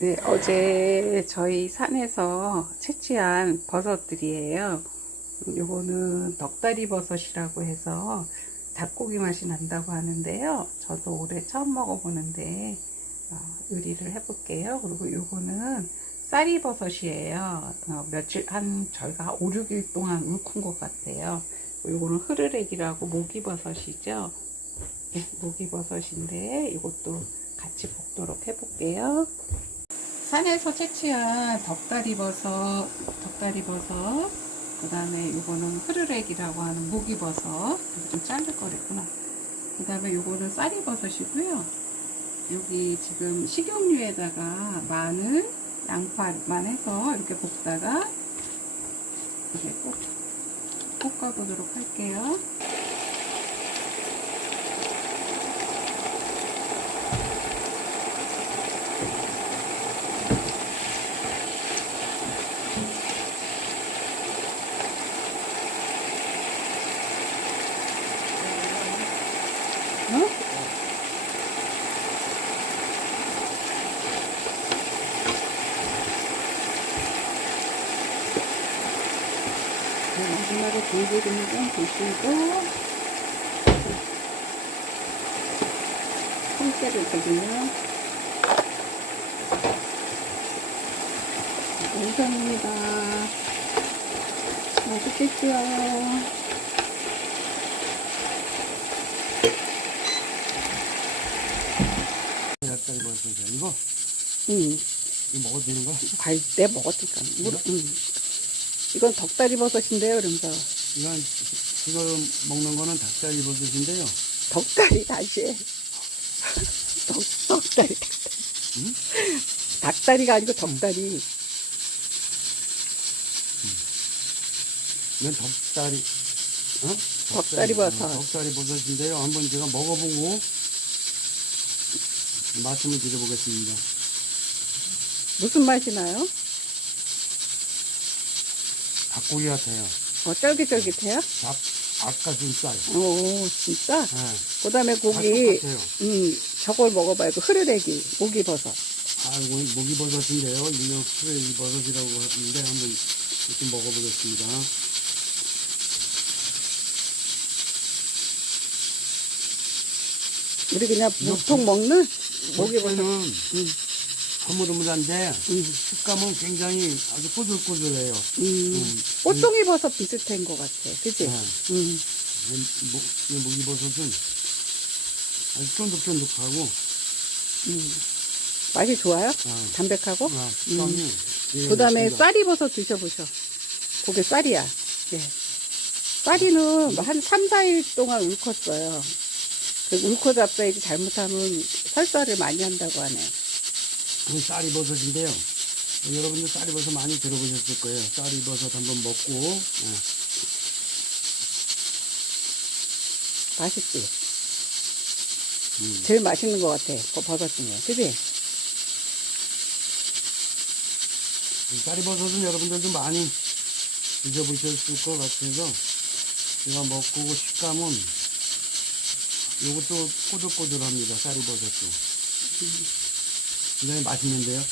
네, 어제 저희 산에서 채취한 버섯들이에요. 요거는 덕다리 버섯이라고 해서 닭고기 맛이 난다고 하는데요. 저도 올해 처음 먹어보는데 어, 요리를 해볼게요. 그리고 요거는 쌀이 버섯이에요. 어, 며칠 한 저희가 5, 6일 동안 울큰 것 같아요. 요거는 흐르렉이라고 모기버섯이죠. 네, 모기버섯인데 이것도 같이 볶도록 해볼게요. 산에서 채취한 덕다리버섯, 덕다리버섯, 그 다음에 요거는 흐르렉이라고 하는 모기버섯, 좀 자를 거랬구나. 그 다음에 요거는 쌀이버섯이고요. 여기 지금 식용유에다가 마늘, 양파만 해서 이렇게 볶다가 이제 꼭 볶아보도록 할게요. 어? 네, 마지막에 들기름을 좀 부시고 통째로 되기면 완성입니다. 맛있겠죠? 이거 응. 이거 먹어도 되는 거야? 갈때 먹었으니까. 물, 응. 이건 덕다리 버섯인데요, 이러면서. 이건 지금 먹는 거는 닭다리 버섯인데요. 덕다리 다시 해. 덕, 덕다리, 덕다리. 응? 닭다리가 아니고 덕다리. 이건 덕다리, 어? 덕다리 버섯. 어, 덕다리 버섯인데요. 한번 제가 먹어보고 말씀을 드려보겠습니다. 무슨 맛이 나요? 닭고기 같아요. 어, 쫄깃쫄깃해요? 닭, 아까슴살. 오, 진짜? 네. 그 다음에 다 고기, 똑같아요. 음, 저걸 먹어봐요. 그 흐르레기, 모기버섯. 아, 이거 모기버섯인데요. 일명 수레 버섯이라고 하는데 한번 이렇게 먹어보겠습니다. 우리 그냥 이거 보통 먹는 모기버섯은 음, 흐물흐물한데 음, 식감은 굉장히 아주 꼬들꼬들해요. 음. 음. 꽃송이 버섯 비슷한 것 같아. 그치? 네. 음. 이 모- 이 모기버섯은 아주 쫀득쫀득하고 음. 맛이 좋아요? 아, 담백하고? 아, 식감이 예, 그 다음에. 쌀이버섯 드셔보셔. 그게 쌀이야. 예. 쌀이는 한 3, 4일 동안 울컸어요. 그 울커 잡사야지 잘못하면 설사를 많이 한다고 하네. 그건 쌀이버섯인데요. 여러분들 쌀이버섯 많이 들어보셨을 거예요. 쌀이버섯 한번 먹고 예. 맛있지? 음. 제일 맛있는 것 같아. 그 버섯 중에. 그지? 쌀이버섯은 여러분들도 많이 드셔보셨을 것 같아서 제가 먹고 그 식감은 요것도 꼬들꼬들합니다. 쌀이 버섯도. 굉장히 맛있는데요.